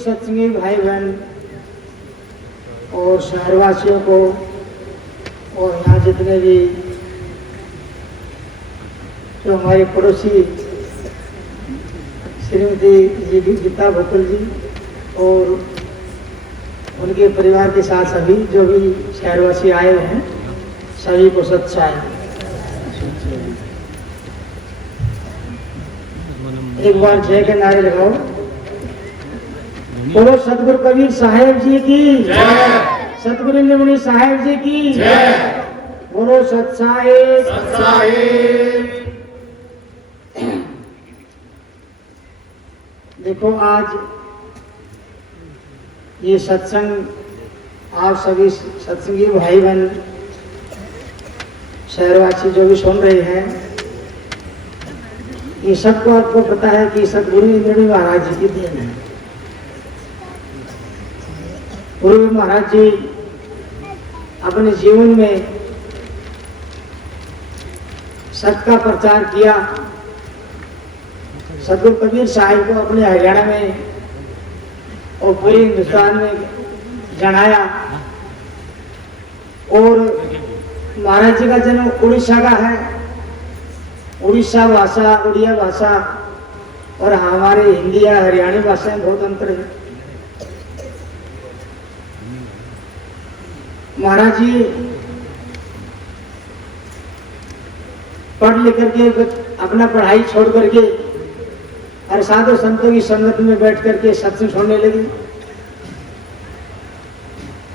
सत्संगी भाई बहन और शहरवासियों को और यहाँ जितने भी जो हमारे पड़ोसी श्रीमती जी गीता भुक्कल जी और उनके परिवार के साथ सभी जो भी शहरवासी आए हैं सभी को सत्साय। एक बार जय के नारे लगाओ। बोलो सतगुरु कबीर साहेब जी की जय, सतगुरु निमणी साहेब जी की जय, बोलो सत्साए सत्साए। देखो आज ये सत्संग आप सभी सत्संगी भाई बहन शहरवासी जो भी सुन रहे हैं, ये सबको आपको पता है कि सतगुरु इंद्रणी महाराज जी की देन है। गुरु महाराज जी अपने जीवन में सत्य का प्रचार किया। सतगुरु कबीर साहिब को अपने हरियाणा में और पूरे हिंदुस्तान में जनाया। और महाराज जी का जन्म उड़ीसा का है। उड़ीसा भाषा, उड़िया भाषा और हमारे हिंदी या हरियाणी भाषा में बहुत अंतर है। महाराज जी पढ़ लिख करके अपना पढ़ाई छोड़ करके और साधु संतों की संगत में बैठ करके सत्संग सुनने लगी।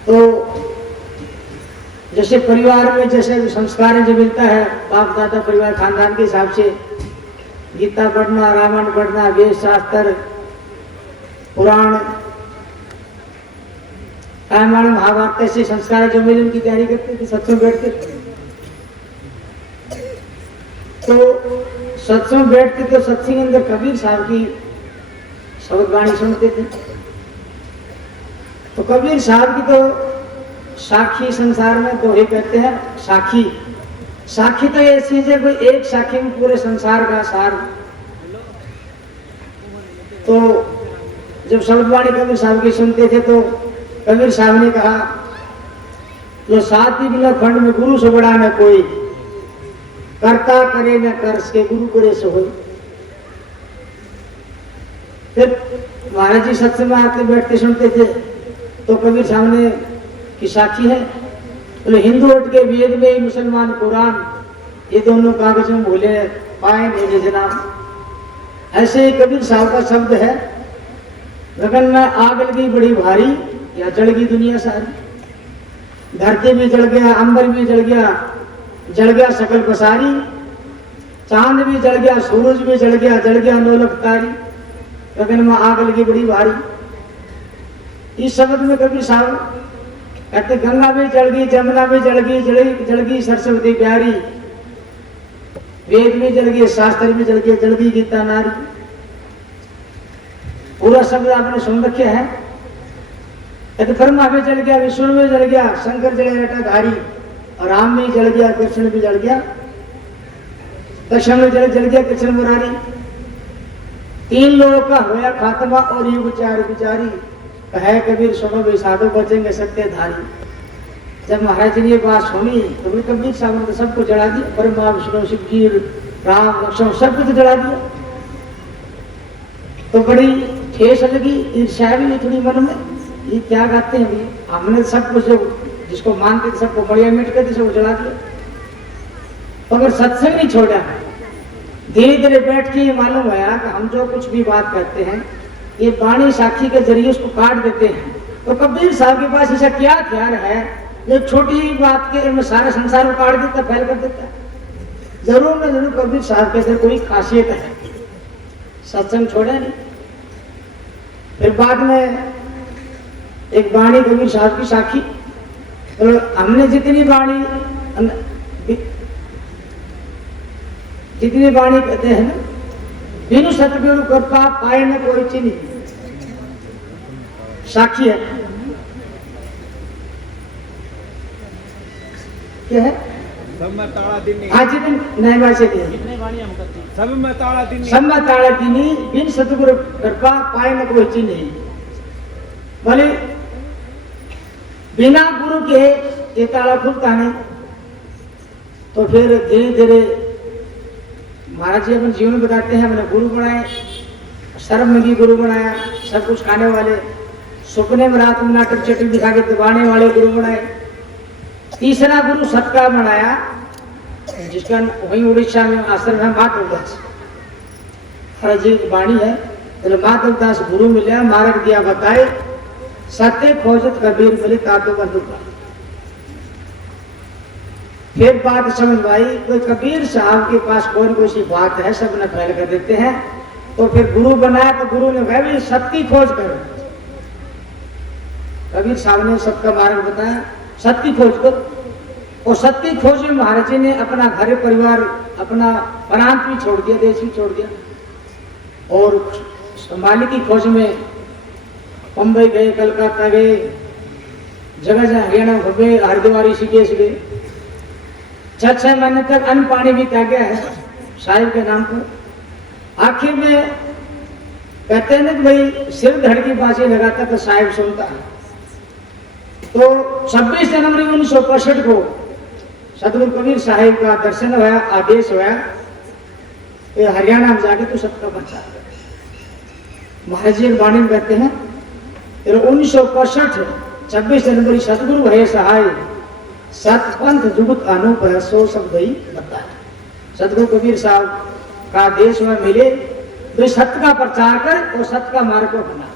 तो जैसे परिवार में जैसे संस्कार जो मिलता है बाप दादा परिवार खानदान के हिसाब से, गीता पढ़ना, रामायण पढ़ना, वेद शास्त्र, पुराण, रामायण, महाभारत ऐसे संस्कार जो मिले उनकी तैयारी करते थे सत्संग बैठते थे। तो सत्संग बैठते तो सत्संग के अंदर कबीर साहब की शब्द वाणी सुनते थे। तो कबीर साहब की तो साखी संसार में तो ये कहते हैं साखी। साखी तो ये चीज है, कोई एक साखी में पूरे संसार का सार। तो जब शब्दवाणी कबीर साहब की सुनते थे तो कबीर साहब ने कहा, जो सात ही बिना खंड में गुरु से बड़ा न कोई, करता करे न कर सके गुरु करे सो होई। फिर महाराज जी सत्संग में आते बैठते सुनते थे तो कबीर साहब ने की साखी है, तो हिंदू हट के वेद में, मुसलमान कुरान, ये दोनों कागज में भूले पाए नहीं जनाब। ऐसे ही कबीर साहब का शब्द है, गगन में आग लगी बड़ी भारी या जल गई दुनिया सारी। धरती भी जल गया, अंबर भी जल गया सकल पसारी। चांद भी जल गया, सूरज भी जल गया नौलख तारी। गगन में आग लगी बड़ी भारी। इस शब्द में कबीर साहब कहते गंगा भी जल गई, जमुना भी जल गई सरस्वती प्यारी। वेद भी जल गए, शास्त्र भी जल गई गीता नारी। पूरा शब्द आपने सुन रखे हैं। कहते ब्रह्मा भी जल गया, विष्णु भी जल गया, शंकर जले रटाधारी। और राम भी जल गया, कृष्ण भी जल गया, दक्षिण में जल गया कृष्ण मुरारी। तीन लोगों का होया खात्मा और युग चार विचारी। कहे कबीर सुनो भी साधु बचेंगे सत्य धारी। जब महाराज जी ने ये बात सुनी तो भी कबीर साहब ने सबको जला दिया। ब्रह्मा विष्णु शिव जी राम लक्ष्मण सब कुछ जला दिया। तो बड़ी ठेस लगी, ईर्ष्या भी थोड़ी मन में, ये क्या गाते हैं भाई, हमने सब कुछ जो जिसको मानते थे सबको बढ़िया मिट कर सबको जला दिया। तो अगर सत्संग नहीं छोड़ा, धीरे धीरे बैठ के ये मालूम है कि हम जो कुछ भी बात करते हैं ये वाणी साखी के जरिए उसको काट देते हैं। तो कबीर साहब के पास ऐसा क्या हथियार है जो छोटी ही बात के में सारा संसार को काट देता, फैल कर देता। जरूर न जरूर कबीर साहब के अंदर कोई खासियत है, सत्संग छोड़ा नहीं। फिर बाद में एक वाणी कबीर साहब की साखी, तो हमने जितनी वाणी कहते हैं ना, बिनु सतगुरु कृपा पाए न कोई चिन्ह, साखी है। क्या है? आज दिन नए बार से सब में ताड़ा दीनी बिन सतगुरु कृपा पाए न कोई चिन्ह। बोले बिना गुरु के ये ताला खुलता नहीं। तो फिर धीरे धीरे महाराज जी अपने जीवन बताते हैं, हमने गुरु बनाए, शर्मगी गुरु बनाया, सब कुछ खाने वाले, सपने में रात में नाटक चटक दिखा के दबाने वाले गुरु बनाए। तीसरा गुरु सत्कार बनाया, जिसका वहीं उड़ीसा में आश्रम है माधवदास, महाराज जी की वाणी है। तो माधवदास गुरु मिला, मार्ग दिया बताए, सत्य खोजत कबीर बोले तातो बंधु का। फिर बात समझ आई, कोई कबीर साहब के पास कोई सी बात है, सब न फैल कर देते हैं। तो फिर गुरु बनाया, तो गुरु ने कहा भी सत्य खोज करो। कबीर साहब ने सबका मार्ग बताया, सत्य खोज करो। और सत्य खोज में महाराज जी ने अपना घर परिवार, अपना प्रांत भी छोड़ दिया, देश भी छोड़ दिया। और मालिक की खोज में बम्बई गए, कलकत्ता गए, जगह जगह हरियाणा घूमे, हरिद्वार ऋषिकेश गए। 6 महीने तक अन्न पानी भी त्यागा है साहिब के नाम पर। आखिर में कहते हैं कि भाई सिर धड़ की बाजी लगाता तो साहिब सुनता है। तो 26 जनवरी 1965 को सतगुरु कबीर साहिब का दर्शन हुआ, आदेश हुआ, हरियाणा में जाके तो सबका बचा। महाराज जी वाणी में कहते हैं 1965 26 जनवरी सतगुरु भय सहाय, सतपंथ जुगत अनूप है, सो सब गई बताए। सतगुरु कबीर साहब का देश में मिले, तो सत्य का प्रचार कर और सत्य का मार्ग को बना।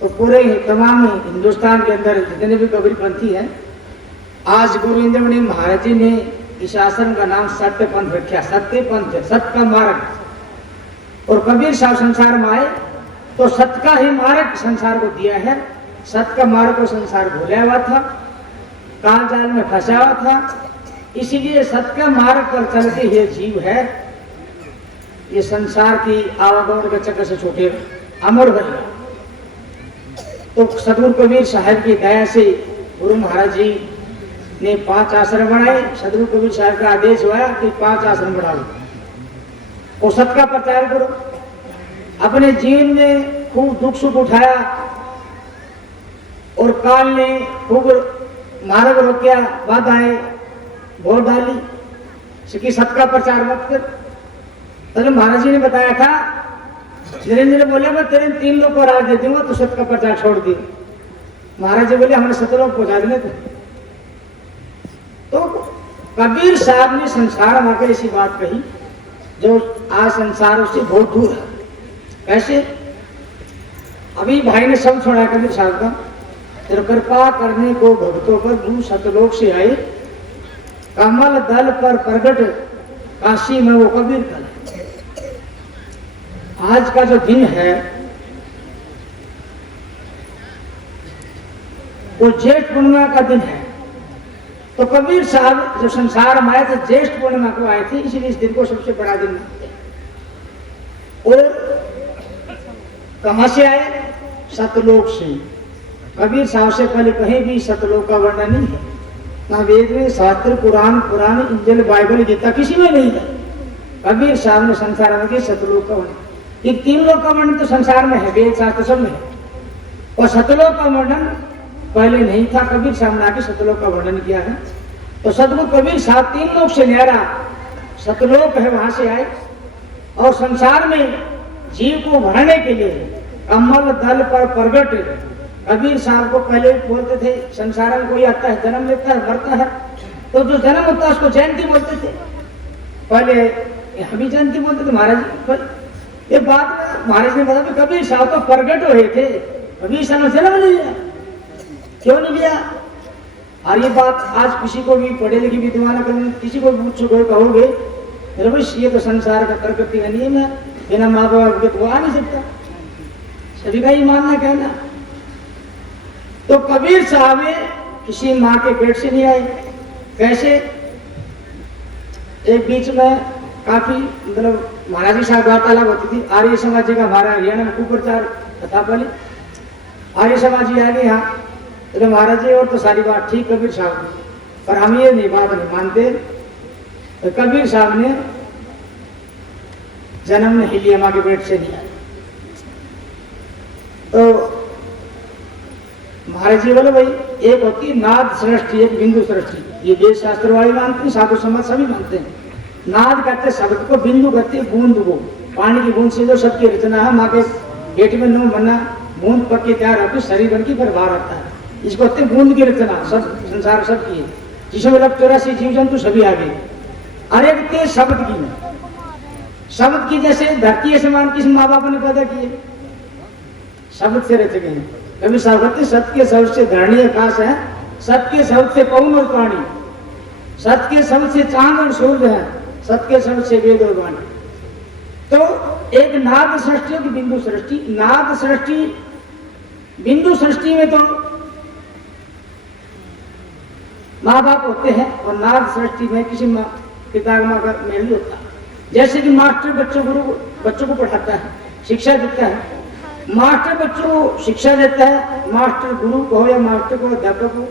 तो पूरे तमाम हिंदुस्तान के अंदर जितने भी कबीरपंथी हैं, आज गुरु इंद्रमणि महाराज जी ने इस आश्रम का नाम सत्य पंथ रखा। सत्य पंथ, सत्य का मार्ग। और कबीर साहब संसार में आए तो सत्य का ही मार्ग संसार को दिया है। सत्य का मार्ग को संसार भूला हुआ था, काल जाल में फंसा हुआ था। इसीलिए सत्य का मार्ग पर चल के ये जीव है, ये संसार की आवागमन के चक्कर से छूटे अमर बनेगा। तो सतगुरु कबीर साहब की दया से गुरु महाराज जी ने 5 आश्रम बनाए। सतगुरु कबीर साहब का आदेश हुआ कि 5 आश्रम बढ़ाओ और सत्य का प्रचार करो। अपने जीवन में खूब दुख सुख उठाया और काल ने खूब मार्ग रोकिया, बाधाएं भोर डाली, कि सत्य का प्रचार मत कर। तो महाराज जी ने बताया था, नरेंद्र बोले मैं तेरे 3 लोग को राज दे दूंगा, तो सत्य का प्रचार छोड़ दिए। महाराज जी बोले हमें 7 लोग पहुंचा देने को। तो कबीर साहब ने संसार में आकर ऐसी बात कही जो आज संसार उससे बहुत दूर है। कैसे? अभी भाई ने सब छोड़ा कबीर साहब का, तो कृपा करने को भक्तों पर दूर सतलोक से आए, कमल दल पर प्रगट काशी में वो कबीर कल। आज का जो दिन है वो ज्येष्ठ पूर्णिमा का दिन है। तो कबीर साहब जब संसार में आए थे ज्येष्ठ पूर्णिमा को आए थे, इसलिए इस दिन को सबसे बड़ा दिन मानते हैं। और कहां से आए? सतलोक से। कबीर साहब से पहले कहीं भी सतलोक का वर्णन नहीं है, ना वेद में, शास्त्र, पुराण, इंजल, बाइबल, गीता किसी में नहीं है। कबीर साहब ने संसार में सतलोक का वर्णन, ये 3 लोक का वर्णन तो संसार में है, वेद शास्त्र सब में है। और सतलोक का वर्णन पहले नहीं था, कबीर साहब ने आके सतलोक का वर्णन किया है। तो सतगुरु कबीर साहब 3 लोक से न्यारा सतलोक है, वहां से आए और संसार में जीव को भरने के लिए कमल दल पर प्रगट। कबीर साहब को पहले बोलते थे संसार में कोई आता है, जन्म लेता है, मरता है, तो जो जन्म होता है उसको जयंती बोलते थे। पहले हम भी जयंती बोलते थे महाराज जी। ये बात महाराज ने बताया कि कबीर साहब तो प्रगट हुए थे, कबीर साहब ने जन्म नहीं लिया। क्यों नहीं लिया? और ये बात आज किसी को भी पढ़े लिखे विद्वान करने, किसी को पूछो कहोगे, ये तो संसार का प्रकृति का नियम है, बिना माँ बाप के तो आ नहीं सकता। सभी का ही मानना कहना। तो कबीर साहब किसी माँ के पेट से नहीं आए। कैसे? एक बीच में काफी मतलब महाराज जी साहब वार्तालाप होती थी। आर्य समाज का हमारा हरियाणा में खूब प्रचार था। पहले आर्य समाज जी आ गए यहाँ, तो महाराज जी और तो सारी बात ठीक कबीर साहब ने, पर हम ये नहीं बात नहीं मानते। तो कबीर साहब ने जन्म नहीं लिया, माँ के पेट से नहीं आया। तो महाराज जी बोले भाई एक होती नाद सृष्टि, एक बिंदु सृष्टि। ये वेद शास्त्र वाले मानते हैं, साधु समाज सभी मानते हैं। नाद कहते शब्द को, बिंदु कहते बूंद को। पानी की बूंद से जो शब्द की रचना है, माँ के पेट में नो बना बूंद पक के तैयार होकर शरीर बन की फिर बाहर आता है, इसको कहते बूंद की रचना। सब संसार सब की है, जिसमें मतलब 84 जीव जंतु सभी आ गए। अरे ते शब्द की नहीं, शब्द की जैसे धरती ऐसे मान किसी माँ बाप ने पैदा किए, शब्द से रचे गए। कभी सावती सत्य के शब्द से धरणी आकाश है, सत्य के शब्द से पवन और पानी, सत्य के शब्द से चांद और सूर्य है, सत्य के शब्द से वेद और वाणी। तो एक नाद सृष्टि और बिंदु सृष्टि। नाद सृष्टि, बिंदु सृष्टि में तो माँ बाप होते हैं, और नाद सृष्टि में किसी पिता माँ का मेल होता है। जैसे कि मास्टर बच्चों को पढ़ाता है, शिक्षा देता है, मास्टर बच्चों को शिक्षा देता है, मास्टर गुरु को हो या मास्टर को अध्यापक को,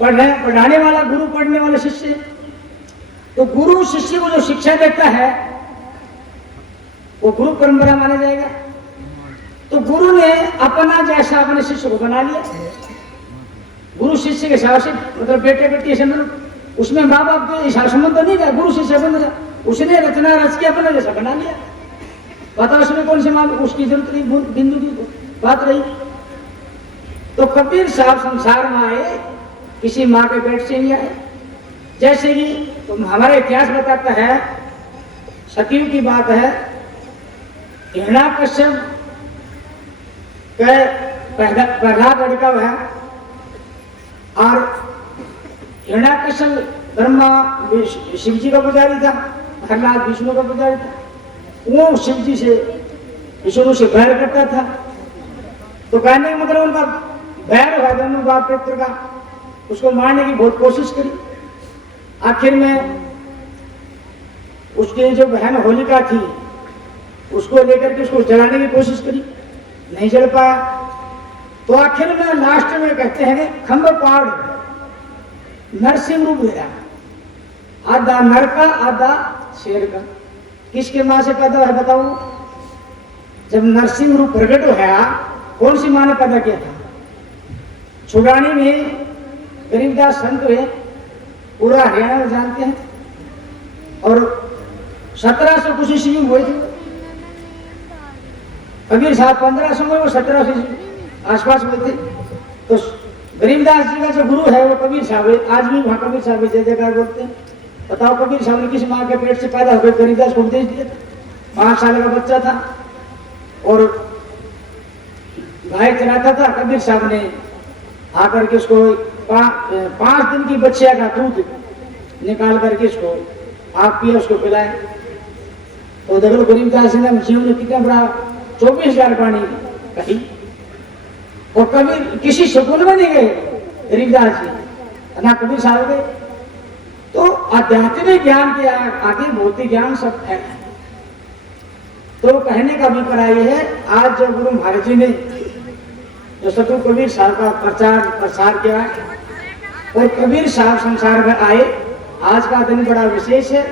पढ़ाने वाला गुरु, पढ़ने वाला शिष्य। तो गुरु शिष्य को जो शिक्षा देता है वो गुरु परंपरा माना जाएगा। तो गुरु ने अपना जैसा अपने शिष्य को बना लिया। गुरु शिष्य के हिसाब से, मतलब बेटे बेटी ऐसे उसमें माँ बाप के हिसाब संबंध तो नहीं था, गुरु शिष्य बन गया। उसने रचना रच के अपना जैसा बना लिया। बताओ उसमें कौन से माँ उसकी जरूरत नहीं, बिंदु की बात रही। तो कबीर साहब संसार में आए, किसी माँ के पेट से ही आए। जैसे कि तो हमारा इतिहास बताता है, सतयुग की बात है, हिरण्याकश्यप पहला लड़का है, और हिरण्याकश्यप ब्रह्मा शिव जी का पुजारी था, प्रहलाद विष्णु का पुजारी था। वो शिव जी से, विष्णु से बैर करता था। तो कहने का मतलब उनका बैर हुआ दोनों बाप पुत्र का, उसको मारने की बहुत कोशिश करी। आखिर में उसकी जो बहन होलिका थी उसको लेकर के उसको जलाने की कोशिश करी, नहीं जल पाया। तो आखिर में लास्ट में कहते हैं खंभ पाड़ नरसिंह रूप लिया, आधा नर का आधा शेर का। किसके माँ से पैदा है बताओ? जब नरसिंह रूप प्रकट हुआ, कौन सी माँ ने पैदा किया था? छुड़ानी में गरीबदास संत हुए, पूरा हरियाणा में जानते हैं, और 1700 कुछ ईस्वी में हुए थे। कबीर साहब 1500 में, वो 1700 आसपास हुए थे। तो गरीबदास जी का जो गुरु है वो कबीर साहब है। आज भी वहाँ कबीर साहब जय जयकार बोलते हैं। बताओ कबीर साहब ने किस माँ के पेट से पैदा होकर गरीबदास को उपदेश दिया था? 5 साल का बच्चा था और गाय चराता था। कबीर साहब ने आकर के उसको 5 दिन की बच्चिया का दूध निकाल करके उसको आप पिया, उसको पिलाए। तो देखो गरीबदास जी ने जीवन में कितना बड़ा 24,000 पानी कही। और कबीर किसी स्कूल में नहीं गए गरीबदास जी, ना कबीर साहब गए। तो आध्यात्मिक ज्ञान के आगे भौतिक ज्ञान सब है। तो कहने का अभिप्राय है, आज जो गुरु महाराज जी ने जो सतगुरु कबीर साहब का प्रसार किया और कबीर साहब संसार में आए, आज का दिन बड़ा विशेष है।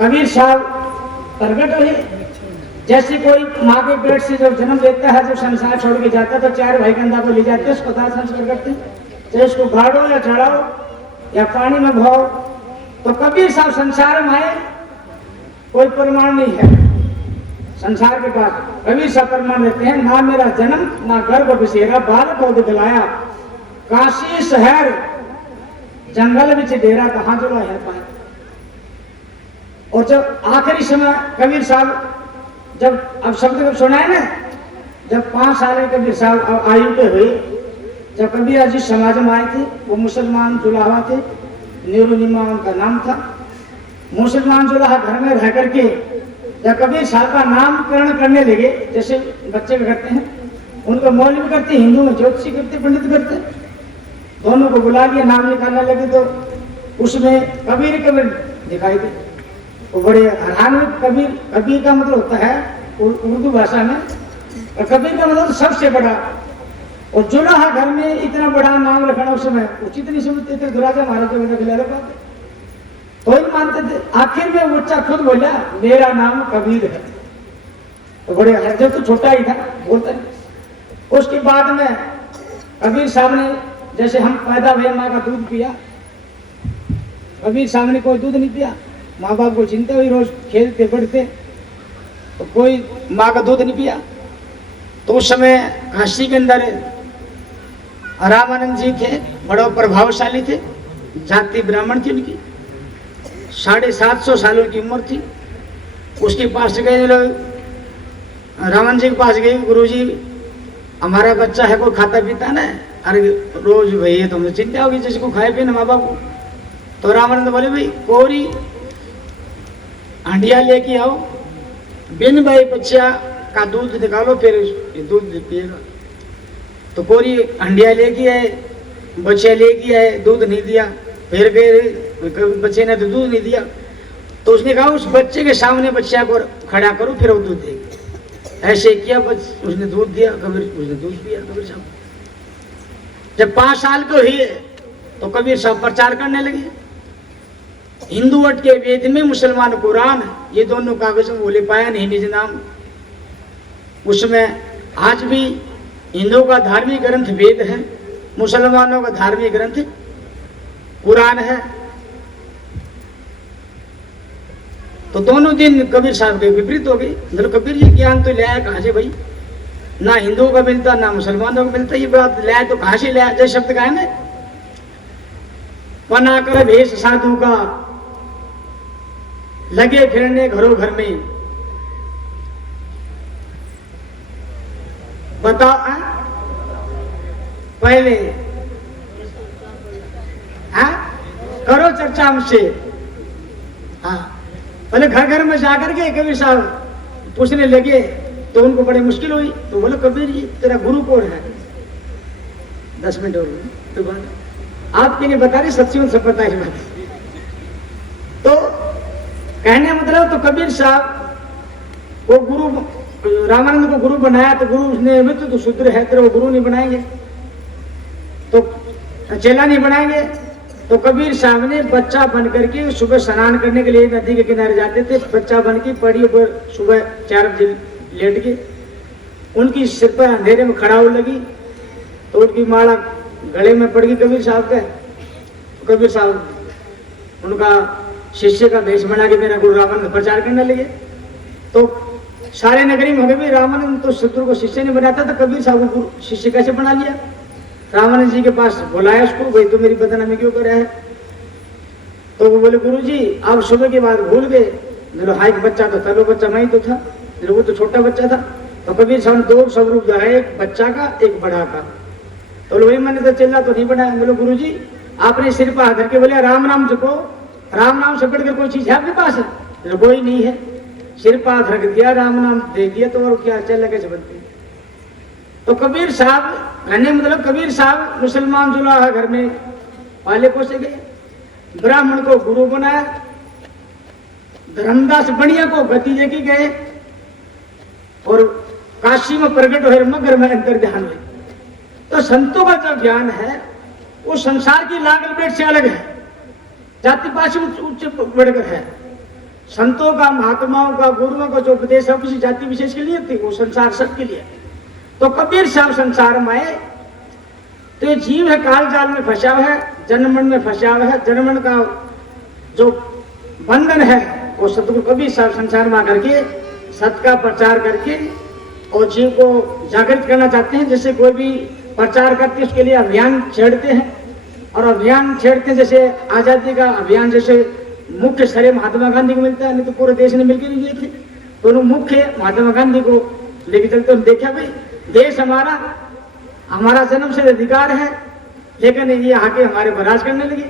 कबीर साहब प्रकट हुए। जैसे कोई माँ के पेट से जब जन्म लेता है, जब संसार छोड़ के जाता है, तो 4 भाई कंधा को ले जाते हैं, उसको दाह संस्कार करते हैं, चाहे उसको गाड़ो या चढ़ाओ या पानी में भाओ। तो कबीर साहब संसार में आए, कोई प्रमाण नहीं है संसार के पास। कबीर साहब प्रमाण देते हैं, ना मेरा जन्म ना गर्भ बसेरा, बालक हो दिखलाया, काशी शहर जंगल बिच डेरा, कहाँ जुड़ा है पाए। और जब आखिरी समय कबीर साहब जब अब शब्द जब सुना है ना, जब 5 साल के कबीर साहब आयु के हुए, जब कबीर जी समाज में आए थे, वो मुसलमान जुलाहा थे, नीरुनिमा उनका नाम था। मुसलमान जुलाहा घर में रह करके जब कबीर साहब का नामकरण करने लगे, जैसे बच्चे करते हैं, उनको मौलवी करते, हिंदू में ज्योतिषी करते, पंडित करते, दोनों को बुला लिया, नाम निकालने लगे। तो उसमें कबीर दिखाई दे। वो बड़े हैरान हुए। कबीर का मतलब होता है उर्दू भाषा में, और कबीर का मतलब सबसे बड़ा। और जुलाहा घर में इतना बड़ा नाम रखना उस समय उचित नहीं समझते थे। दुराजा महाराज वगैरह खिला पाते तो ही मानते थे। आखिर में वो बच्चा खुद बोला, मेरा नाम कबीर है। तो बड़े जब तो छोटा ही था, बोलता नहीं। उसके बाद में कबीर साहब ने, जैसे हम पैदा हुए माँ का दूध पिया, कबीर साहब ने कोई दूध नहीं पिया। माँ बाप को चिंता हुई, रोज खेलते बढ़ते, तो कोई माँ का दूध नहीं पिया। तो उस समय काशी के अंदर रामानंद जी थे, बड़ा प्रभावशाली थे, जाति ब्राह्मण थी उनकी, 750 सालों की उम्र थी। उसके पास गए लोग, रामानंद जी के पास गए, गुरुजी हमारा बच्चा है, कोई खाता पीता ना, अरे रोज भाई तो हमें चिंता होगी जिसको खाए पिए ना माँ बाप को। तो रामानंद बोले भाई कोरी हंडिया लेके आओ, बिन भाई बच्चा का दूध निकालो, फिर दूध पिएगा। तो कोरी हंडिया लेके आए, बच्चा लेके आए, दूध नहीं दिया। फिर गए, बच्चे ने तो दूध नहीं दिया। तो उसने कहा उस बच्चे के सामने बच्चा को खड़ा करो, फिर वो दूध देगा। ऐसे किया, उसने दूध दिया, कबीर उसने दूध पिया। कबीर साहब जब 5 साल के हुए तो कबीर साहब प्रचार करने लगे। हिंदू मत के वेद में, मुसलमान कुरान, ये दोनों कागज में बोले पाया नहीं निज नाम। उसमें आज भी हिंदुओं का धार्मिक ग्रंथ वेद है, मुसलमानों का धार्मिक ग्रंथ कुरान है। तो दोनों दिन कबीर साहब के विपरीत हो गई। मतलब कबीर जी ज्ञान तो लाया कहाँ से भाई, ना हिंदुओं का मिलता ना मुसलमानों को मिलता, ये बात लाया तो कहाँ से लाया। जैसे शब्द का है ना, पना कर भेष साधु का, लगे फिरने घरों घर में। बताओ पहले करो चर्चा मुझसे। पहले घर घर में जाकर के कबीर साहब पूछने लगे, तो उनको बड़ी मुश्किल हुई। तो बोलो कबीर जी तेरा गुरु कौन है? 10 मिनट और तो बात आपके लिए बता रही, सच्ची सब पता है। तो कहने मतलब, तो कबीर साहब वो गुरु रामानंद को गुरु बनाया, तो गुरु उसने मृत्यु तो शूद्र है, तेरे वो गुरु नहीं बनाएंगे, तो चेला नहीं बनाएंगे। तो कबीर साहब ने बच्चा बन करके सुबह स्नान करने के लिए नदी के किनारे जाते थे। बच्चा बन के पहाड़ियों पर सुबह 4 बजे लेट के, उनकी सिर पर अंधेरे में खड़ा हो लगी, तो उनकी माला गले में पड़ गई कबीर साहब के। तो कबीर साहब उनका शिष्य का वेश बना के मेरा गुरु रामानंद प्रचार करने लगे। तो सारे नगरी में हो गए, रामानंद तो शत्रु को शिष्य नहीं बनाता था, कबीर साहब को शिष्य कैसे बना लिया। रामानंद जी के पास बुलाया उसको, भाई तो मेरी बदनामी क्यों कर रहा है। तो वो बोले गुरु जी आप सुबह के बाद भूल गए। बोलो हाँ, एक बच्चा तो था, वो बच्चा मैं ही तो था, वो तो छोटा बच्चा था। तो कबीर साहब ने 2 स्वरूप दिया है, एक बच्चा का एक बड़ा का। तो भाई मैंने तो चिल्ला तो नहीं बनाया। बोलो गुरु जी आपने सिर पर हाथ धर के बोले राम नाम जपो, राम नाम से बढ़कर कोई चीज है आपके पास? कोई नहीं है। सिर पर हाथ रख दिया, राम नाम दे दिया, तो और क्या चल कैसे बनती। तो कबीर साहब कहने मतलब कबीर साहब मुसलमान जुलाहा घर में पाले पोसे गए, ब्राह्मण को गुरु बनाया, धर्मदास बढ़िया को गति लेके गए, और काशी में प्रकट हुए, मगर में अंतर ध्यान हुए। तो संतों का जो ज्ञान है वो संसार की लागल पेट से अलग है, जाति पात से उच्च बढ़कर है। संतों का, महात्माओं का, गुरुओं का जो उपदेश है किसी जाति विशेष के लिए थी, वो संसार सबके लिए। तो कबीर साहब संसार में आए, तो ये जीव है काल जाल में फंसा हुआ है, जन्मन में फंसा हुआ है। जन्मन का जो बंधन है वो सतगुरु कबीर साहब संसार में आकर के सत्य का प्रचार करके और जीव को जागृत करना चाहते हैं। जैसे कोई भी प्रचार करते हैं उसके लिए अभियान छेड़ते हैं, और अभियान छेड़ते हैं जैसे आजादी का अभियान, जैसे मुख्य श्रेय महात्मा गांधी को मिलता है, नहीं तो पूरे देश ने मिलकर लिए थे। तो मुख्य महात्मा गांधी को लेके चलते हम देखा भाई देश हमारा जन्म से अधिकार है, लेकिन ये आके हमारे पर राज करने लगे।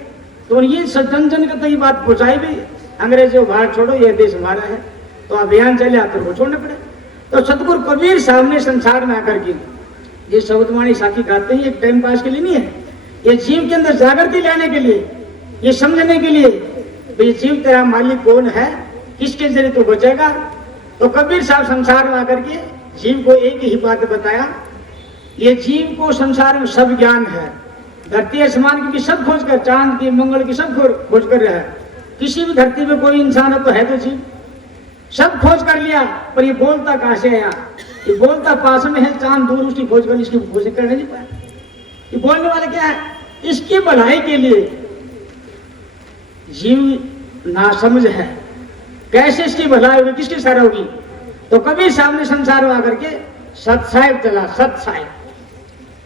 तो ये जन जन का तो ये बात पहुंचाई भी, अंग्रेजों भारत छोड़ो, ये देश हमारा है। तो अभियान चले आते वो छोड़ने पड़े। तो सतगुरु कबीर साहब ने संसार में आकर के ये शब्दवाणी साखी गाते हैं, एक टाइम पास के लिए नहीं है, ये जीव के अंदर जागृति लाने के लिए, ये समझने के लिए ये जीव तेरा मालिक कौन है, किसके जरिए तो बचेगा। तो कबीर साहब संसार में आकर के जीव को एक ही बात बताया, ये जीव को संसार में सब ज्ञान है, धरती आसमान की भी सब खोज कर, चांद की मंगल की सब खोज कर रहा है। किसी भी धरती में कोई इंसान तो है तो जीव, सब खोज कर लिया, पर ये बोलता कहाँ से आया, ये बोलता पास में है, चांद दूर उसकी खोज कर इसकी खोज करने नहीं पाया। ये बोलने वाले क्या है, इसकी भलाई के लिए जीव नासमझ है, कैसे इसकी भलाई होगी, किसकी सहारा होगी। तो कभी सामने संसार में आकर के सत साहिब चला। सत साहिब,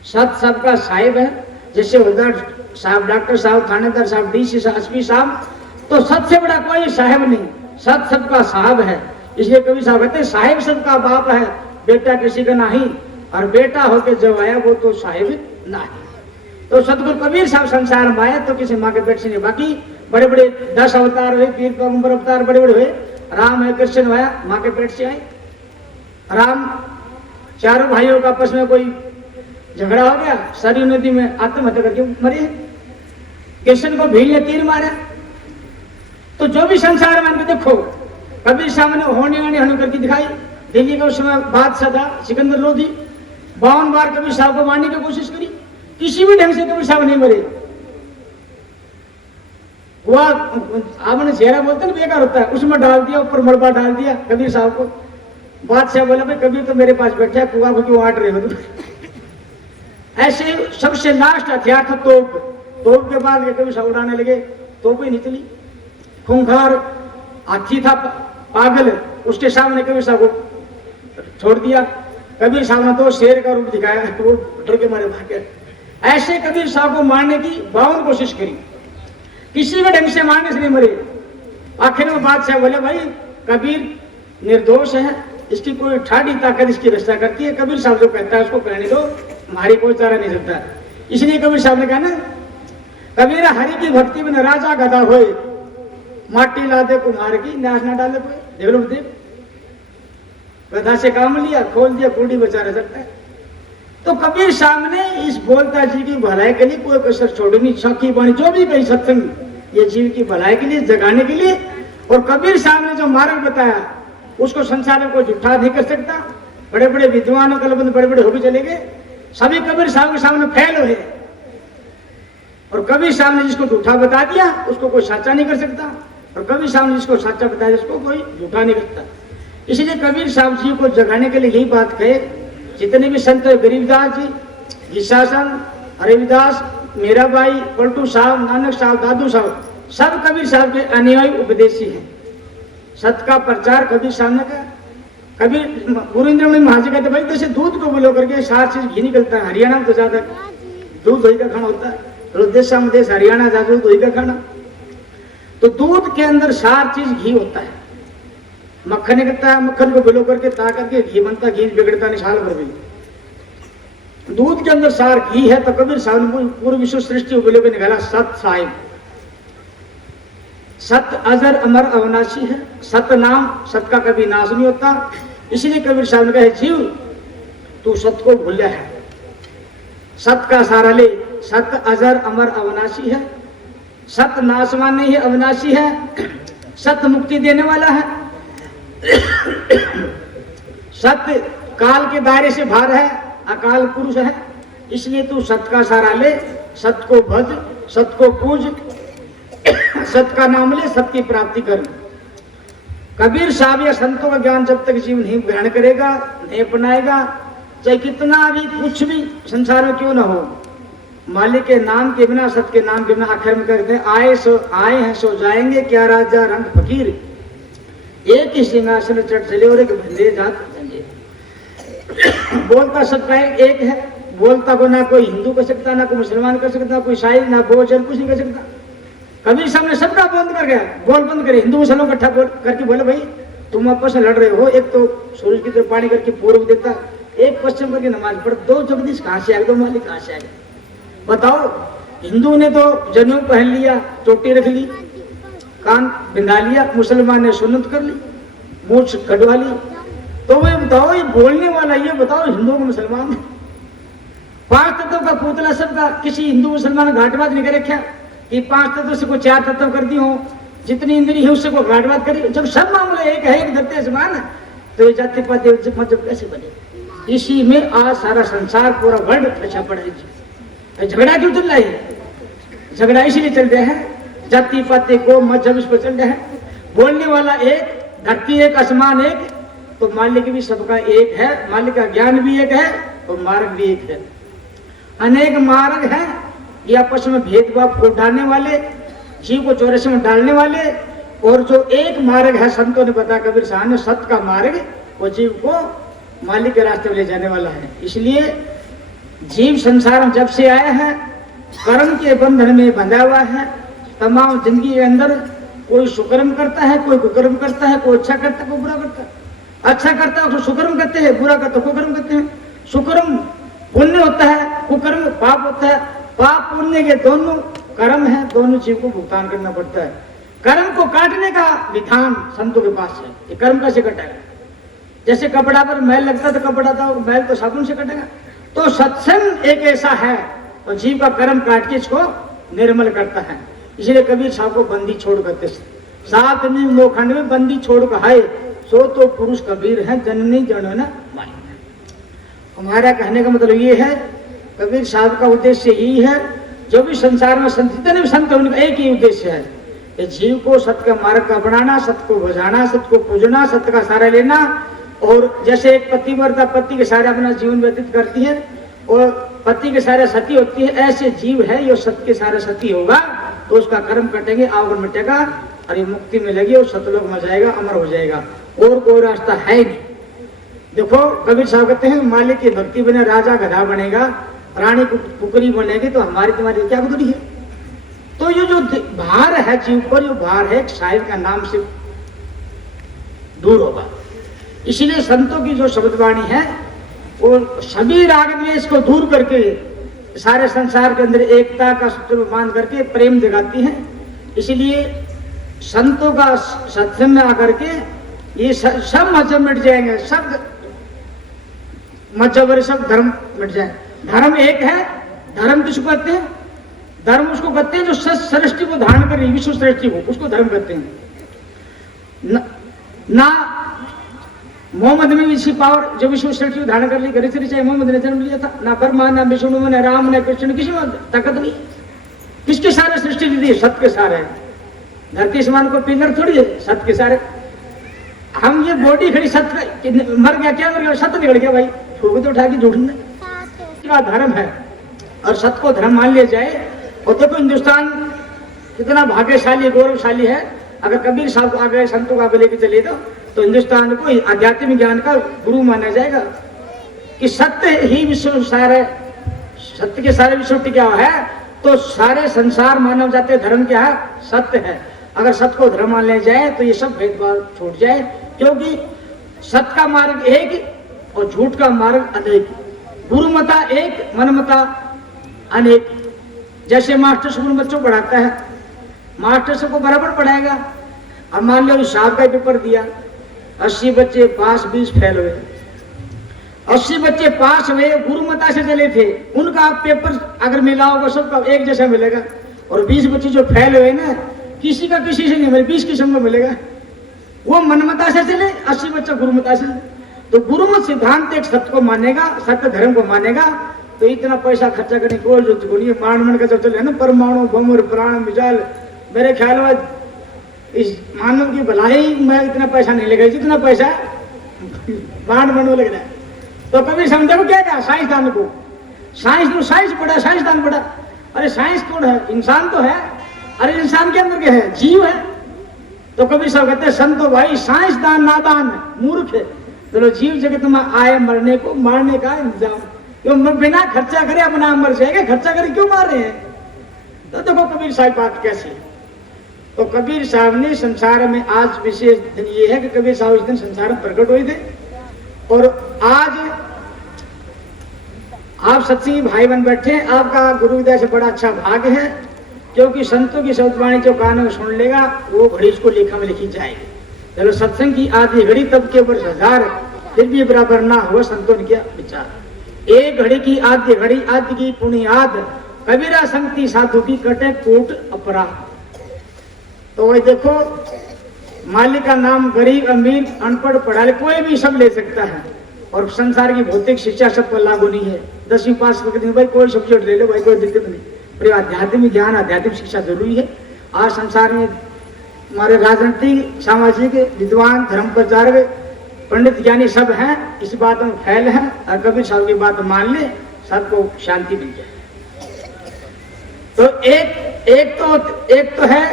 सत सबका साहिब है, जैसे उधर साहब, डॉक्टर साहब, थानेदार साहब, डीसी साहब, एसपी साहब, तो सत से बड़ा कोई साहिब नहीं, सत सबका साहब है। इसलिए कभी साहब कहते हैं साहिब सबका बाप है, बेटा किसी का नहीं, और बेटा होके जब आया वो तो साहिब नहीं। तो सतगुरु कबीर साहब संसार में आए तो किसी माँ के पेट से नहीं, बाकी बड़े बड़े 10 अवतार हुए, पीर पैगंबर अवतार बड़े बड़े हुए, राम है, कृष्ण हुआ, माँ के पेट से आए। राम चारों भाइयों का आपस में कोई झगड़ा हो गया, सरयू नदी में आत्महत्या करके मरे। कृष्ण को भील ने तीर मारा। तो जो भी संसार में देखो, कबीर साहब ने होने करके दिखाई। दिल्ली के उस समय बादशाह था सिकंदर लोधी, 52 बार कबीर साहब को मारने की कोशिश करी, किसी भी ढंग से कबीर साहब नहीं मरे। हुआ आपने चेहरा बोलते ना बेकार होता है, उसमें डाल दिया, ऊपर मलबा डाल दिया कबीर साहब को। बादशाह बोला भाई कबीर तो मेरे पास बैठा है, कुआं को क्यों आट रहे हो तुम। ऐसे सबसे लास्ट हथियार था तोप। तोप के बाद कबीर साहब उड़ाने लगे, तोप ही निकली। खूंखार हाथी था पागल, उसके सामने कबीर साहब को छोड़ दिया। कबीर साहब ने तो शेर का रूप दिखाया, वो डर के मारे भाग गए। ऐसे कबीर साहब को मारने की 52 कोशिश करी, किसी भी ढंग से मारने से नहीं मरे। आखिर में बादशाह बोले भाई कबीर निर्दोष है, इसकी कोई ठाड़ी ताकत इसकी रक्षा करती है, कबीर साहब जो कहता है उसको कहने दो, हमारी कोई चारा नहीं सकता। इसलिए कबीर साहब ने कहा ना, कबीर हरि की भक्ति में राजा गधा होए, माटी ला दे कुम्हार की, नाश ना डाले कोई। देख लो देव, गधा से काम लिया, खोल दिया, कुंडी बचा रह सकता है। तो कबीर साहब ने इस बोलता जी की भलाई के लिए कोई कसर छोड़ी नहीं। सखी बनी जो भी कही सत्संग, ये जीव की भलाई के लिए, जगाने के लिए। और कबीर साहब ने जो मार्ग बताया उसको संसार में कोई झूठा नहीं कर सकता। बड़े बड़े विद्वानों कलबंद बड़े बड़े हो भी चले गए, सभी कबीर साहब के सामने फैल हुए। और कबीर साहब ने जिसको झूठा बता दिया उसको कोई सच्चा नहीं कर सकता, और कबीर साहब ने जिसको सच्चा बताया उसको कोई झूठा नहीं करता। इसलिए कबीर साहब जी को जगाने के लिए यही बात कहे। जितने भी संत, गरीबदास जी, ईशासन, रविदास, मीराबाई, पलटू साहब, नानक साहब, दादू साहब, सब कबीर साहब के अनुयायी उपदेशी हैं। सत्य का प्रचार कबीर साहब ने किया। कबीर गुरुन्द्र महाराज कहते भाई जैसे दूध को बोलो करके 4 चीज घी निकलता है, हरियाणा में तो ज्यादा दूध दही का खाना होता है, देश हरियाणा ज्यादा दही का खाना। तो दूध के अंदर 4 चीज घी होता है। मक्खन निकलता है, मक्खन को बिलो करके ता करके घी बनता, घी बिगड़ता नहीं, साल भर भी। दूध के अंदर 4 घी है। तो कबीर साहब ने पूरी विश्व सृष्टि को बिलो के निकाला सत साहिब। सत अजर अमर अविनाशी है, सत नाम, सत का कभी नाश नहीं होता। इसलिए कबीर साहब ने कहा जीव तू सत को भूला है, सत का सहारा ले। सत अजर अमर अविनाशी है, सत नाशवान नहीं है, अविनाशी है, सत मुक्ति देने वाला है। सत्य काल के दायरे से बाहर है, अकाल पुरुष है। इसलिए तू सत का सहारा ले, सत को भज, सत को पूज, सत का नाम ले, सत की प्राप्ति कर। कबीर साहब या संतों का ज्ञान जब तक जीव नहीं ग्रहण करेगा, नहीं अपनाएगा, चाहे कितना भी कुछ भी संसार में क्यों ना हो, मालिक के नाम के बिना, सत के नाम के बिना, आखिर में कहते हैं आए हैं सो जाएंगे, क्या राजा रंग फकीर, एक ही सिंहासन चढ़ चले और एक बंदे जात चले। बोलता सबका एक है, बोलता को ना कोई हिंदू कर सकता, ना कोई मुसलमान कर सकता, कोई शाही, ना बोझन, कुछ नहीं कर सकता। कबीर साहब ने सबका बंद कर गया, बोल बंद करे। हिंदू मुसलमान इकट्ठा बोल करके बोले भाई तुम आपस में लड़ रहे हो, एक तो सूरज की तरफ पानी करके पूर्व देता, एक पश्चिम करके नमाज पढ़, 2 जगदीश कहाँ से आ गए, 2 मालिक कहाँ से आ गए बताओ। हिंदू ने तो जनेऊ पहन लिया, चोटी रख ली, कान बिंदा लिया, मुसलमान ने सुन्नत कर ली, मूछ कटवा ली। तो वो बताओ ये बोलने वाला, ये बताओ हिंदू को मुसलमान 5 तत्वों का पुतला सबका, किसी हिंदू मुसलमान घाटवाद नहीं कर रखा कि 5 तत्व से को 4 तत्व कर दी हो, जितनी इंद्री है उससे को घाटवाद करी। जब सब मामला एक है, एक धरती आसमान है, तो ये जाति पाति मतलब कैसे बने। इसी में आज सारा संसार पूरा वर्ल्ड अच्छा पड़ा है। झगड़ा क्यों चल रहा है? झगड़ा इसलिए चल रहा है, जाति पाति को मजहब इस पर चल रहा है। बोलने वाला एक, धरती एक, आसमान एक, तो मालिक भी सबका एक है, मालिक का ज्ञान भी एक है और मार्ग भी एक है। अनेक मार्ग हैं, ये आपस में भेदभाव को डालने वाले, जीव को चौरसे में डालने वाले, और जो एक मार्ग है संतों ने बताया, कबीर साहब ने, सत्य का मार्ग, वो जीव को मालिक के रास्ते में ले जाने वाला है। इसलिए जीव संसार में जब से आया है कर्म के बंधन में बंधा हुआ है। तमाम जिंदगी के अंदर कोई सुकर्म करता है, कोई कुकर्म करता है, कोई अच्छा करता है, कोई बुरा करता है। अच्छा करता है उसको सुकर्म करते हैं, बुरा करता है कुकर्म करते हैं। सुकर्म पुण्य होता है, कुकर्म पाप होता है। पाप पुण्य के दोनों कर्म है, दोनों जीव को भुगतान करना पड़ता है। कर्म को काटने का विधान संतों के पास है। ये कर्म कैसे कटेगा? जैसे कपड़ा पर मैल लगता है तो कपड़ा तो मैल तो साबुन से कटेगा। तो सत्संग एक ऐसा है और जीव का कर्म काट के इसको निर्मल करता है। इसलिए कबीर साहब को बंदी छोड़ करते, सात में मोखंड में बंदी छोड़ कहाए, सो तो पुरुष कबीर है, जननी जनन माई। हमारा कहने का मतलब ये है, कबीर साहब का उद्देश्य यही है, जो भी संसार में संत, जितने भी संत है उनका एक ही उद्देश्य है कि जीव को सत्य का मार्ग का बनाना, सत्य को बजाना, सत्य को पूजना, सत्य का सहारा लेना। और जैसे एक पतिव्रता पति के सहारे अपना जीवन व्यतीत करती है और पति के सहारे सती होती है, ऐसे जीव है जो सत्य के सहारे सती होगा तो उसका कर्म कटेंगे, आवरण मिटेगा और ये मुक्ति मिलेगी और सतलोक में जाएगा, अमर हो जाएगा। और कोई रास्ता है नहीं। देखो कबीर साहब कहते हैं, मालिक की भक्ति बने राजा गधा बनेगा, रानी कुकरी बनेगी, तो हमारी तुम्हारी क्या गुजरी है? तो ये जो भार है जीव पर, ये भार है शायर का नाम से दूर होगा। इसलिए संतों की जो शब्दवाणी है वो सभी राग द्वेष को दूर करके सारे संसार के अंदर एकता का सूत्र मान करके प्रेम जगाती है। इसलिए संतों का सत्संग में आकर के ये सब मजहब मिट जाएंगे, सब मजहब और सब धर्म मिट जाए। धर्म एक है। धर्म किसको कहते हैं? धर्म उसको कहते हैं जो सृष्टि को धारण कर रही, विश्व सृष्टि को, उसको धर्म कहते हैं। ना मोहम्मद में इसी पावर जो विश्व सृष्टि को धारण कर ली, घर से चाहे मोहम्मद ने जन्म लिया था, ना ब्रह्मा, ना विष्णु, ना राम, ना कृष्ण, किसी में ताकत नहीं। किसके सारे सृष्टि दी है? सत्य के सारे है। धरती समान को पिलर थोड़ी है, सत्य के सारे। हम ये बॉडी खड़ी सत्य, मर गया क्या मर गया? सत्य निकल गया भाई, फूक तो उठा के ढूंढना का धर्म है और सत्य को धर्म मान लिया जाए। और देखो हिंदुस्तान कितना भाग्यशाली गौरवशाली है। अगर कबीर साहब को आगे संतों को आगे लेके चले तो हिंदुस्तान को आध्यात्मिक ज्ञान का गुरु माना जाएगा कि सत्य ही विश्व सारे, सत्य के सारे विश्व टिका हुआ है। तो सारे संसार मानव जाति धर्म क्या है? सत्य है। अगर सत्य को धर्म मान लिया जाए तो ये सब भेदभाव छूट जाए, क्योंकि सत्य का मार्ग एक और झूठ का मार्ग अनेक, गुरुमता एक, मनमता अनेक। जैसे मास्टर स्कूल बच्चों को पढ़ाता है, मास्टर सबको बराबर पढ़ाएगा। अब मान लो साहब का पेपर दिया, 80 बच्चे पास, 20 फेल हुए। 80 बच्चे पास हुए, गुरुमता से चले थे, उनका पेपर अगर मिला होगा सबका एक जैसा मिलेगा। और 20 बच्चे जो फेल हुए ना, किसी का किसी से नहीं मिले, 20 किस्म का मिलेगा। वो मनमता से चले, 80 बच्चा गुरुमता से। तो गुरुमत सिद्धांत एक सत्य को मानेगा, सत्य धर्म को मानेगा, तो इतना पैसा खर्चा करने की कोई जरूरत नहीं। मान का जब चले ना परमाणु बम और प्राण मिसाइल, मेरे ख्याल में इस मानव की भलाई में इतना पैसा नहीं लगेगा जितना पैसा बाण बनने लग रहा है। तो कभी समझे को क्या कहा साइंसदान को, साइंस पढ़ा, साइंसदान पढ़ा। अरे साइंस कौन है? इंसान तो है। अरे इंसान के अंदर क्या है? जीव है। तो कभी सब कहते हैं संतो भाई साइंसदान नादान मूर्ख है। चलो जीव जगत में आए मरने को, मारने का इंतजाम, क्यों बिना खर्चा करे अपना मर जाएगा, खर्चा करे क्यों मार रहे हैं? तो देखो कबीर साहब बात कैसी है। तो कबीर साहब ने संसार में आज विशेष दिन ये है कि कबीर साहब इस दिन संसार में प्रकट हुए थे। और आज आप सच्ची भाई बन बैठे, आपका गुरु विद्या से बड़ा अच्छा भाग्य है, क्योंकि संतों की शब्दवाणी जो कान में सुन लेगा वो घड़ी उसको लेखा में लिखी जाएगी। चलो सत्संग की आधी घड़ी तब के ऊपर 1000 फिर भी बराबर ना हुआ, संतों ने किया विचार। एक घड़ी की आधी घड़ी, आदि की पुण्याद, कबीरा संगति साधु की कटे कोट अपराध। तो वही देखो मालिक का नाम गरीब अमीर अनपढ़ पढ़ा ले कोई भी सब ले सकता है। और संसार की भौतिक शिक्षा सब पर लागू नहीं है। 10वीं पास करके भाई कोई सब्जेक्ट ले लो भाई, कोई दिक्कत नहीं। पर आध्यात्मिक ज्ञान, आध्यात्मिक शिक्षा जरूरी है। आज संसार में हमारे राजनीतिक, सामाजिक, विद्वान, धर्म प्रचारक पंडित ज्ञानी सब हैं, इस बात में फैल है, और कबीर साहब की बात मान ले, सबको शांति मिल जाए। तो एक तो है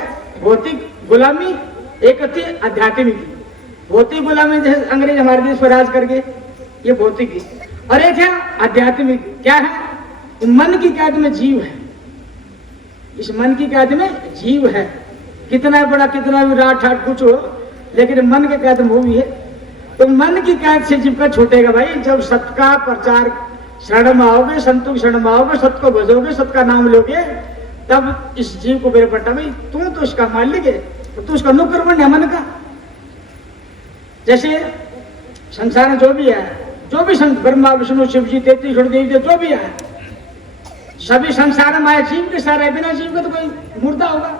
भौतिक गुलामी, एक होती है आध्यात्मिक। भौतिक गुलामी जैसे अंग्रेज हमारे देश पर राज करके, ये भौतिक है, और एक है आध्यात्मिक। क्या है? मन की कैद में जीव है, इस मन की कैद में जीव है। कितना बड़ा, कितना भी राठ ठाठ कुछ हो, लेकिन मन के कैद में वो भी है। तो मन की कैद से जीव का छूटेगा भाई, जब सत्य का प्रचार शरण में आओगे, संतों की शरण में आओगे, सत्य को भजोगे, सत्य का नाम लोगे, तब इस जीव को मेरे पट्टा भाई, तू तो उसका मालिक है, तो तू उसका नौकर बन मन का। जैसे संसार में जो भी है, जो भी संत ब्रह्मा विष्णु शिव जी 33 देवी जो भी है, सभी संसार में आए जीव के सारे, बिना जीव के तो कोई मुर्दा होगा।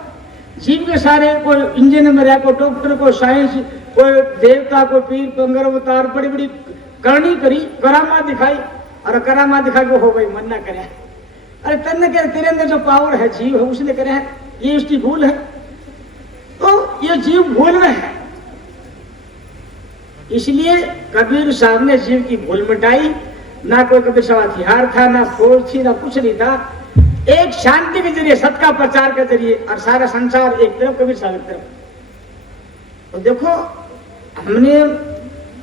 जीव के सारे, कोई इंजीनियर में रहे, कोई डॉक्टर, कोई साइंस, कोई देवता, कोई पीर पंगर अवतार, बड़ी बड़ी करनी करी, करामा दिखाई, और करामा दिखा के हो गई मन ना करे। अरे तन्ने के तेरे अंदर जो पावर है, जीव है, उसने करे है, ये उसकी भूल है। तो ये जीव भूल में है, इसलिए कबीर साहब ने जीव की भूल मिटाई। ना कोई कबीर साहब हथियार था, ना फौज थी, ना कुछ नहीं था, एक शांति के जरिए, सत्य का प्रचार के जरिए, और सारा संसार एक तरफ, कबीर साहब एक तरफ। तो देखो, हमने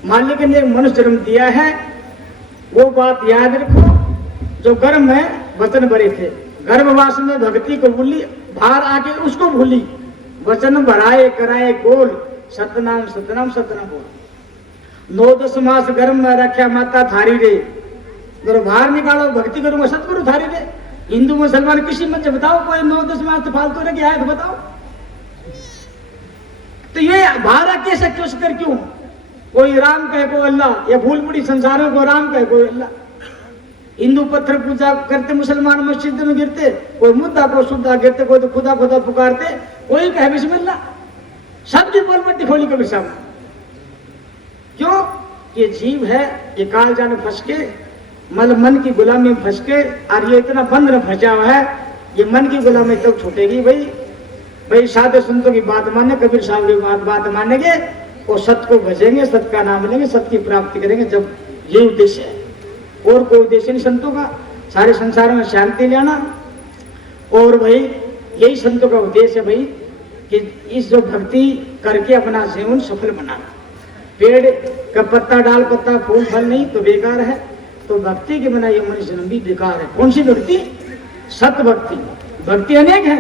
मालिक ने मनुष्य जन्म दिया है, वो बात याद रखो, जो गर्भ में वचन भरे थे, गर्भवास में भक्ति को भूली, बाहर आके उसको भूली, वचन भराए कराए गोल, सतनाम सतनाम सतनाम बोल। 9-10 मास गर्भ में रखा माता थारी रे, अगर बाहर निकालो भक्ति करूंगा सतगुरु थारी रे। हिंदू मुसलमान किसी मत बताओ, कोई 9-10 मास तो फालतू रह गया है तो बताओ। तो ये बाहर आके से क्यों कर क्यों? कोई राम कहे, कोई अल्लाह, या भूल बुढ़ी संसारों को राम कहे, कोई अल्लाह। हिंदू पत्थर पूजा करते, मुसलमान मस्जिद में गिरते, कोई मुद्दा को सुद्धा गिरते, कोई तो खुदा खुदा पुकारते, कोई कहे बिस्मिल्लाह। सबकी बोल पट्टी खोली कबीर साहब। क्यों? ये जीव है, ये काल जाने फंस के, मतलब मन की गुलामी में फंस के, और ये इतना बंद में फंसा हुआ है, ये मन की गुलामी तब छूटेगी भाई साधु संतों की बात माने, कबीर साहब की बात मानेंगे, और सत्य को भजेंगे, सत्य का नाम लेंगे, सत्य की प्राप्ति करेंगे। जब ये उद्देश्य है, और कोई उद्देश्य नहीं संतों का, सारे संसार में शांति लाना। और भाई यही संतों का उद्देश्य है भाई, कि इस जो भक्ति करके अपना जीवन सफल बनाना। पेड़ का पत्ता, डाल पत्ता, फूल फल नहीं तो बेकार है, तो भक्ति के बिना ये मनुष्य जन्म भी बेकार है। कौन सी भक्ति? सत्य भक्ति। भक्ति अनेक है,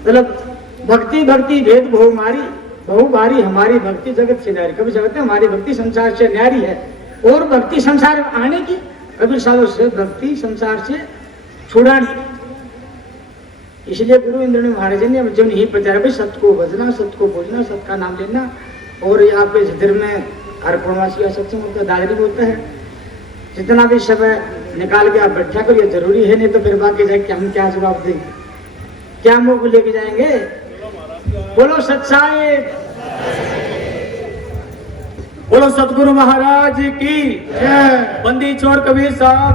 मतलब भक्ति भक्ति भेद बहु मारी, बहु भारी हमारी भक्ति जगत से न्यारी। कभी जगत हमारी भक्ति संसार से न्यारी है, और भक्ति संसार में आने की, कबीर साहब से भक्ति संसार से छुड़ाने की। इसलिए गुरु इंद्र ने महाराज ने जो नहीं प्रचार भाई, सत्य को भजना, सत्य को बोलना, सत्य का नाम लेना। और यहाँ पे जिधर में हर पूर्णवासी का सत्संग होता है, दादरी बोलता है, जितना भी समय निकाल के आप बैठा करो, ये जरूरी है, नहीं तो फिर बाकी जाके हम क्या जवाब देंगे, क्या मुंह को लेके जाएंगे। बोलो सच्चाई, बोलो सतगुरु महाराज की जय। बंदी छोड़ कबीर साहब।